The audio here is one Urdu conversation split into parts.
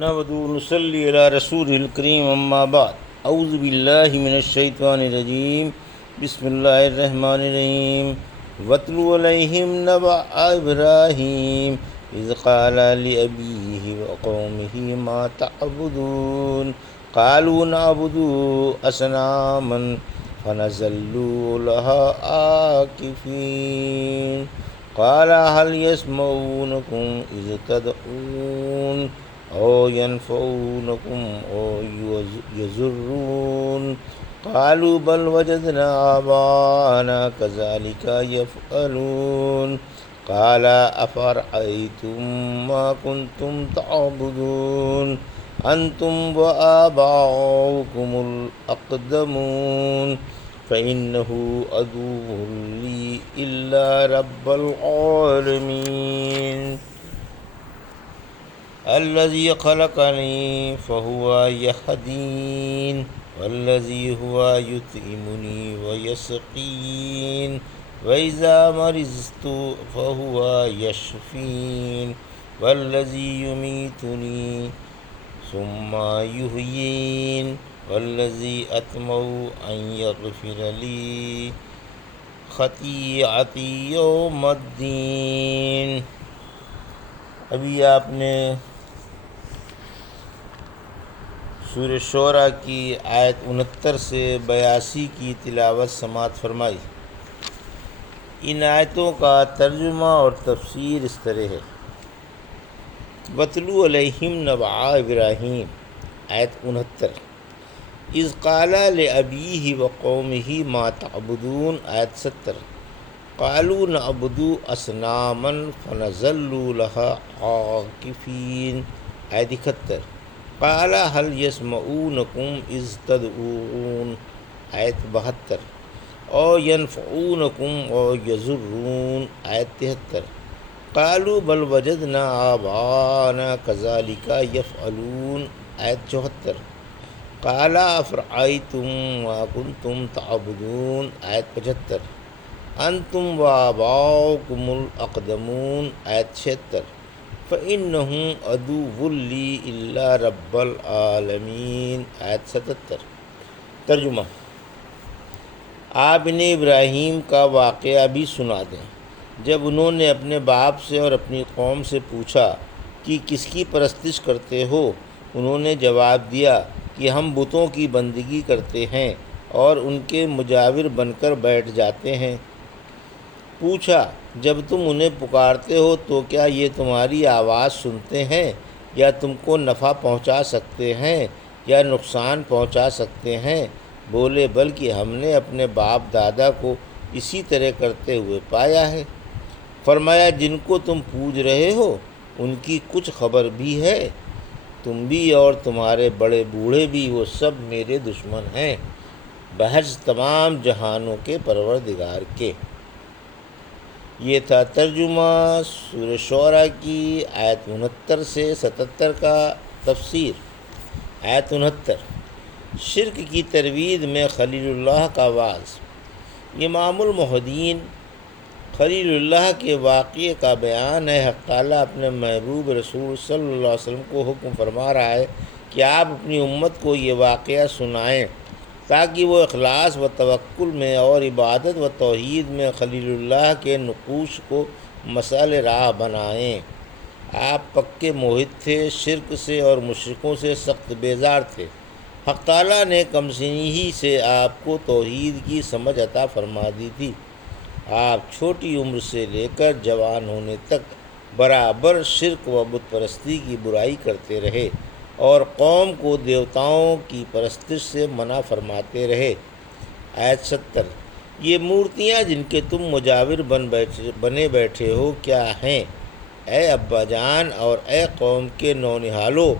نحمده ونصلي على رسوله الكريم أما بعد أعوذ بالله من الشيطان الرجيم بسم الله الرحمن الرحيم واتل عليهم نبأ إبراهيم إذ قال لأبيه وقومه ما تعبدون قالوا نعبد أصناما فنظل لها عاكفين قال هل يسمعونكم إذ تدعون أو ينفعونكم أو يضرون قالوا بل وجدنا آباءنا كذلك يفعلون قال أفرأيتم ما كنتم تعبدون أنتم وآباؤكم الأقدمون فإنه عدو لي إلا رب العالمين الذي خلقني فهو يهدين والذي هو يطعمني ويسقين وإذا مرضت فهو يشفين والذي يميتني ثم يحيين والذي أطمع أن يغفر لي خطيئتي يوم الدين۔ ابھی آپ نے سورہ شعراء کی آیت 69 سے 82 کی تلاوت سماعت فرمائی۔ ان آیتوں کا ترجمہ اور تفسیر اس طرح ہے۔ وَاتْلُ عَلَيْهِمْ نَبَأَ إِبْرَاهِيمَ آیت 69، اِذْ قَالَ لِأَبِيهِ وَقَوْمِهِ مَا تَعْبُدُونَ آیت 70، قَالُوا نَعْبُدُ أَصْنَامًا فَنَظَلُّ لَهَا عَاكِفِينَ آیت 71، قَالَ هَلْ يَسْمَعُونَكُمْ إِذْ تَدْعُونَ آیت 72، أَوْ يَنفَعُونَكُمْ أَوْ يَضُرُّونَ آیت 73، قَالُوا بَلْ وَجَدْنَا آبَاءَنَا كَذَلِكَ يَفْعَلُونَ آیت 74، قَالَ أَفَرَأَيْتُم مَّا كُنتُمْ تَعْبُدُونَ آیت 75، أَنتُمْ وَآبَاؤُكُمُ الْأَقْدَمُونَ آیت 76، فَإِنَّهُمْ عَدُوٌّ لِّي إِلَّا رَبَّ الْعَالَمِينَ آیت 77۔ ترجمہ: آپ انہیں ابراہیم کا واقعہ بھی سنا دیں۔ جب انہوں نے اپنے باپ سے اور اپنی قوم سے پوچھا کہ کس کی پرستش کرتے ہو، انہوں نے جواب دیا کہ ہم بتوں کی بندگی کرتے ہیں اور ان کے مجاور بن کر بیٹھ جاتے ہیں۔ پوچھا، جب تم انہیں پکارتے ہو تو کیا یہ تمہاری آواز سنتے ہیں یا تم کو نفع پہنچا سکتے ہیں یا نقصان پہنچا سکتے ہیں؟ بولے، بلکہ ہم نے اپنے باپ دادا کو اسی طرح کرتے ہوئے پایا ہے۔ فرمایا، جن کو تم پوج رہے ہو ان کی کچھ خبر بھی ہے؟ تم بھی اور تمہارے بڑے بوڑھے بھی وہ سب میرے دشمن ہیں، بحث تمام جہانوں کے پروردگار کے۔ یہ تھا ترجمہ سورہ شعراء کی آیت 69 سے 77 کا تفسیر۔ آیت 69، شرک کی ترویج میں خلیل اللہ کا وعظ۔ امام الموحدین خلیل اللہ کے واقعے کا بیان ہے۔ حق تعالیٰ اپنے محبوب رسول صلی اللہ علیہ وسلم کو حکم فرما رہا ہے کہ آپ اپنی امت کو یہ واقعہ سنائیں تاکہ وہ اخلاص و توکل میں اور عبادت و توحید میں خلیل اللہ کے نقوش کو مسئلہ راہ بنائیں۔ آپ پکے موحد تھے، شرک سے اور مشرکوں سے سخت بیزار تھے۔ حق تعالیٰ نے کم سنی ہی سے آپ کو توحید کی سمجھ عطا فرما دی تھی۔ آپ چھوٹی عمر سے لے کر جوان ہونے تک برابر شرک و بت پرستی کی برائی کرتے رہے اور قوم کو دیوتاؤں کی پرستش سے منع فرماتے رہے۔ آیت 70، یہ مورتیاں جن کے تم مجاور بنے بیٹھے ہو کیا ہیں؟ اے ابا جان اور اے قوم کے نونہالو،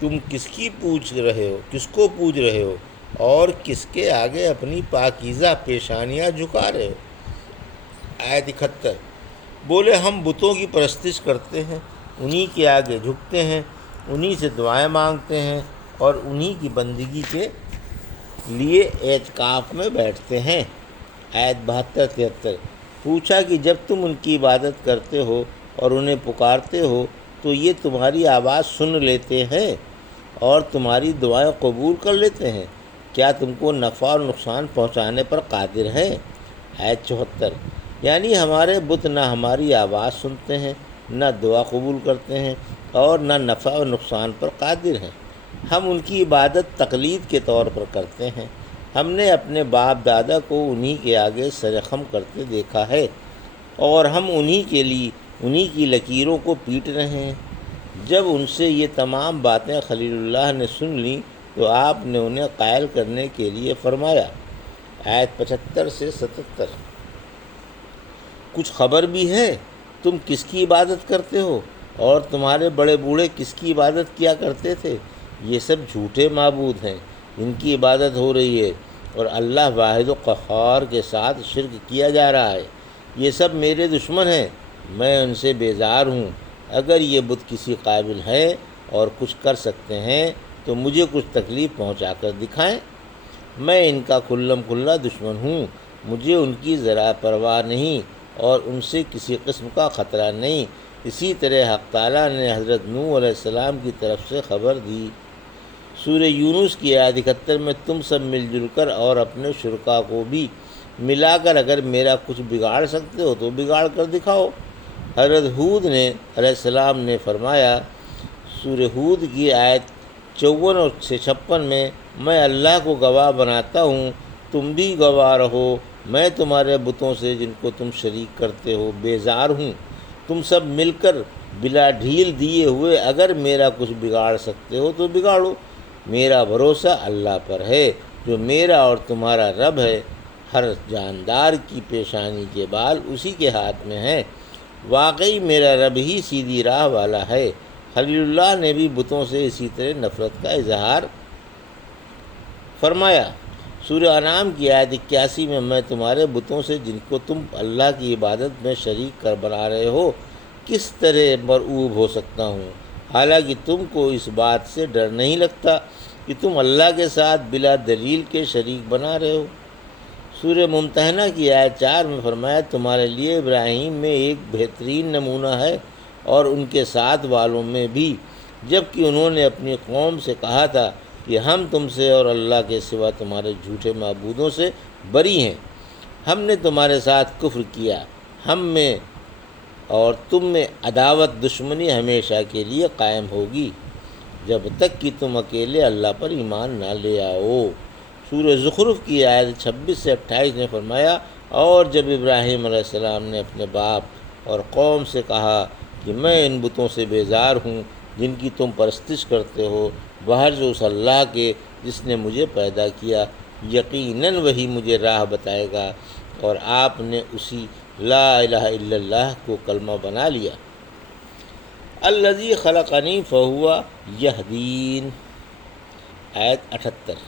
تم کس کو پوج رہے ہو اور کس کے آگے اپنی پاکیزہ پیشانیاں جھکا رہے ہو؟ آیت 71، بولے، ہم بتوں کی پرستش کرتے ہیں، انہی کے آگے جھکتے ہیں، انہی سے دعائیں مانگتے ہیں اور انہی کی بندگی کے لیے اعتکاف میں بیٹھتے ہیں۔ آیت 72-73، پوچھا کہ جب تم ان کی عبادت کرتے ہو اور انہیں پکارتے ہو تو تو یہ تمہاری آواز سن لیتے ہیں اور تمہاری دعائیں قبول کر لیتے ہیں؟ کیا تم کو نفع اور نقصان پہنچانے پر قادر ہیں؟ آیت 74۔ یعنی ہمارے بت نہ ہماری آواز سنتے ہیں، نہ دعا قبول کرتے ہیں، اور نہ نفع و نقصان پر قادر ہیں۔ ہم ان کی عبادت تقلید کے طور پر کرتے ہیں۔ ہم نے اپنے باپ دادا کو انہی کے آگے سر خم کرتے دیکھا ہے، اور ہم انہی کی لکیروں کو پیٹ رہے ہیں۔ جب ان سے یہ تمام باتیں خلیل اللہ نے سن لیں تو آپ نے انہیں قائل کرنے کے لیے فرمایا۔ آیت 75 سے 77۔ کچھ خبر بھی ہے تم کس کی عبادت کرتے ہو اور تمہارے بڑے بوڑھے کس کی عبادت کیا کرتے تھے؟ یہ سب جھوٹے معبود ہیں، ان کی عبادت ہو رہی ہے اور اللہ واحد و قہار کے ساتھ شرک کیا جا رہا ہے۔ یہ سب میرے دشمن ہیں، میں ان سے بیزار ہوں۔ اگر یہ بت کسی قابل ہیں اور کچھ کر سکتے ہیں تو مجھے کچھ تکلیف پہنچا کر دکھائیں۔ میں ان کا کھلم کھلا دشمن ہوں، مجھے ان کی ذرا پرواہ نہیں اور ان سے کسی قسم کا خطرہ نہیں۔ اسی طرح حق تعالیٰ نے حضرت نوح علیہ السلام کی طرف سے خبر دی۔ سورہ یونس کی آیت 71 میں تم سب مل جل کر اور اپنے شرکا کو بھی ملا کر اگر میرا کچھ بگاڑ سکتے ہو تو بگاڑ کر دکھاؤ۔ حضرت ہود علیہ السلام نے فرمایا، سورہ ہود کی آیت 54 اور 56 میں اللہ کو گواہ بناتا ہوں، تم بھی گواہ رہو، میں تمہارے بتوں سے جن کو تم شریک کرتے ہو بیزار ہوں۔ تم سب مل کر بلا ڈھیل دیے ہوئے اگر میرا کچھ بگاڑ سکتے ہو تو بگاڑو۔ میرا بھروسہ اللہ پر ہے جو میرا اور تمہارا رب ہے۔ ہر جاندار کی پیشانی کے بال اسی کے ہاتھ میں ہیں۔ واقعی میرا رب ہی سیدھی راہ والا ہے۔ خلیل اللہ نے بھی بتوں سے اسی طرح نفرت کا اظہار فرمایا۔ سورہ انعام کی آیت 81 میں تمہارے بتوں سے جن کو تم اللہ کی عبادت میں شریک کر بنا رہے ہو کس طرح مرعوب ہو سکتا ہوں، حالانکہ تم کو اس بات سے ڈر نہیں لگتا کہ تم اللہ کے ساتھ بلا دلیل کے شریک بنا رہے ہو۔ سورہ ممتحنہ کی آیت 4 میں فرمایا، تمہارے لیے ابراہیم میں ایک بہترین نمونہ ہے اور ان کے ساتھ والوں میں بھی، جب کہ انہوں نے اپنی قوم سے کہا تھا کہ ہم تم سے اور اللہ کے سوا تمہارے جھوٹے معبودوں سے بری ہیں۔ ہم نے تمہارے ساتھ کفر کیا، ہم میں اور تم میں عداوت دشمنی ہمیشہ کے لیے قائم ہوگی جب تک کہ تم اکیلے اللہ پر ایمان نہ لے آؤ۔ سورہ زخرف کی آیت 26 سے 28 نے فرمایا، اور جب ابراہیم علیہ السلام نے اپنے باپ اور قوم سے کہا کہ میں ان بتوں سے بیزار ہوں جن کی تم پرستش کرتے ہو، بہرچہ اس اللہ کے جس نے مجھے پیدا کیا، یقیناً وہی مجھے راہ بتائے گا، اور آپ نے اسی لا الہ الا اللہ کو کلمہ بنا لیا۔ الذی خلقنی فہو یہدین، آیت 78۔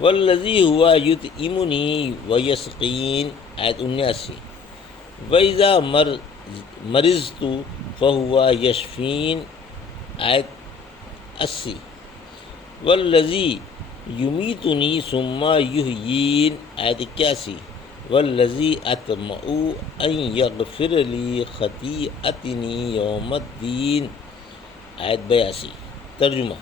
والذی ہوا یطعمنی ویسقین، آیت 79۔ وَإِذَا مَرِضْتُ فَهُوَ یشفین، آیت 80۔ والذی یمیتنی ثم یحیین، آیت 81۔ والذی اطمع ان یغفر لی خطیئتی یوم الدین، آیت 82۔ ترجمہ: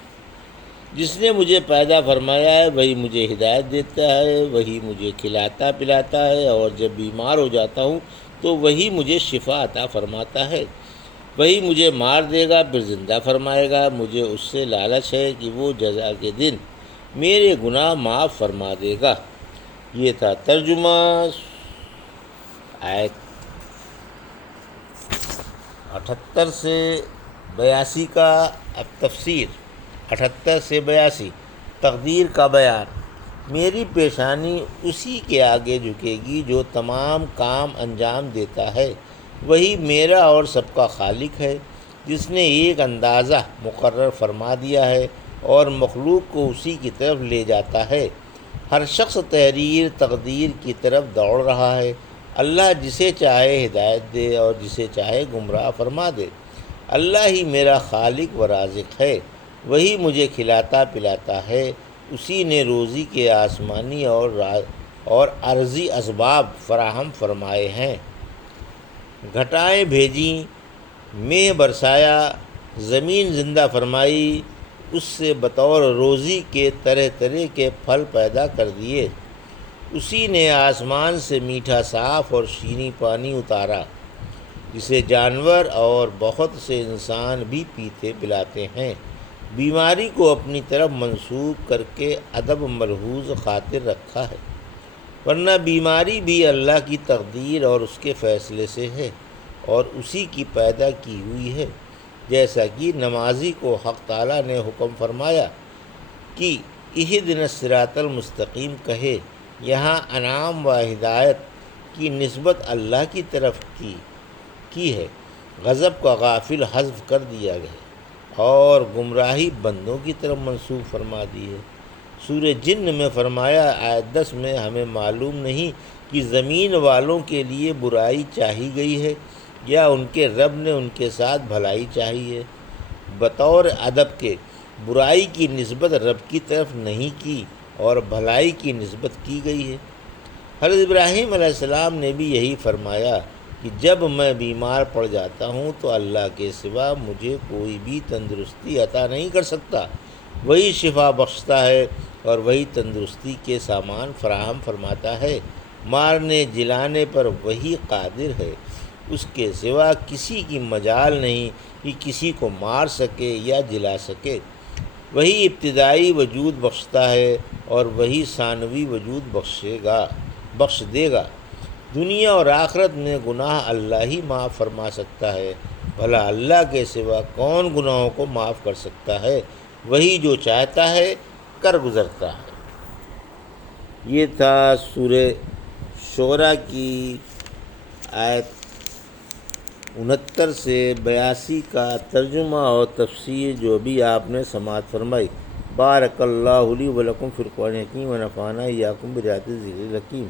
جس نے مجھے پیدا فرمایا ہے وہی مجھے ہدایت دیتا ہے، وہی مجھے کھلاتا پلاتا ہے، اور جب بیمار ہو جاتا ہوں تو وہی مجھے شفا عطا فرماتا ہے، وہی مجھے مار دے گا پھر زندہ فرمائے گا، مجھے اس سے لالچ ہے کہ وہ جزا کے دن میرے گناہ معاف فرما دے گا۔ یہ تھا ترجمہ آیت 78 سے 82 کا۔ اب تفسیر 78 سے 82۔ تقدیر کا بیان۔ میری پیشانی اسی کے آگے جھکے گی جو تمام کام انجام دیتا ہے، وہی میرا اور سب کا خالق ہے، جس نے ایک اندازہ مقرر فرما دیا ہے اور مخلوق کو اسی کی طرف لے جاتا ہے۔ ہر شخص تحریر تقدیر کی طرف دوڑ رہا ہے۔ اللہ جسے چاہے ہدایت دے اور جسے چاہے گمراہ فرما دے۔ اللہ ہی میرا خالق و رازق ہے، وہی مجھے کھلاتا پلاتا ہے، اسی نے روزی کے آسمانی اور عرضی اسباب فراہم فرمائے ہیں۔ گھٹائیں بھیجیں، مے برسایا، زمین زندہ فرمائی، اس سے بطور روزی کے طرح طرح کے پھل پیدا کر دیے۔ اسی نے آسمان سے میٹھا صاف اور شیریں پانی اتارا، جسے جانور اور بہت سے انسان بھی پیتے پلاتے ہیں۔ بیماری کو اپنی طرف منسوب کر کے ادب ملحوظ خاطر رکھا ہے، ورنہ بیماری بھی اللہ کی تقدیر اور اس کے فیصلے سے ہے اور اسی کی پیدا کی ہوئی ہے۔ جیسا کہ نمازی کو حق تعالیٰ نے حکم فرمایا کہ اہدنا الصراط المستقیم کہے، یہاں انعام و ہدایت کی نسبت اللہ کی طرف کی ہے، غضب کا غافل حذف کر دیا گیا اور گمراہی بندوں کی طرف منسوب فرما دی ہے۔ سورہ جن میں فرمایا، آیت 10 میں، ہمیں معلوم نہیں کہ زمین والوں کے لیے برائی چاہی گئی ہے یا ان کے رب نے ان کے ساتھ بھلائی چاہی ہے۔ بطور ادب کے برائی کی نسبت رب کی طرف نہیں کی اور بھلائی کی نسبت کی گئی ہے۔ حضرت ابراہیم علیہ السلام نے بھی یہی فرمایا کہ جب میں بیمار پڑ جاتا ہوں تو اللہ کے سوا مجھے کوئی بھی تندرستی عطا نہیں کر سکتا، وہی شفا بخشتا ہے اور وہی تندرستی کے سامان فراہم فرماتا ہے، مارنے جلانے پر وہی قادر ہے، اس کے سوا کسی کی مجال نہیں کہ کسی کو مار سکے یا جلا سکے، وہی ابتدائی وجود بخشتا ہے اور وہی ثانوی وجود بخش دے گا۔ دنیا اور آخرت میں گناہ اللہ ہی معاف فرما سکتا ہے، بھلا اللہ کے سوا کون گناہوں کو معاف کر سکتا ہے؟ وہی جو چاہتا ہے کر گزرتا ہے۔ یہ تھا سورہ شعراء کی آیت 69 سے 82 کا ترجمہ اور تفسیر جو بھی آپ نے سماعت فرمائی۔ بارک اللہ لی و لکم فی القرآن الحکیم و نفعنی وایاکم بآیات الذکر الحکیم۔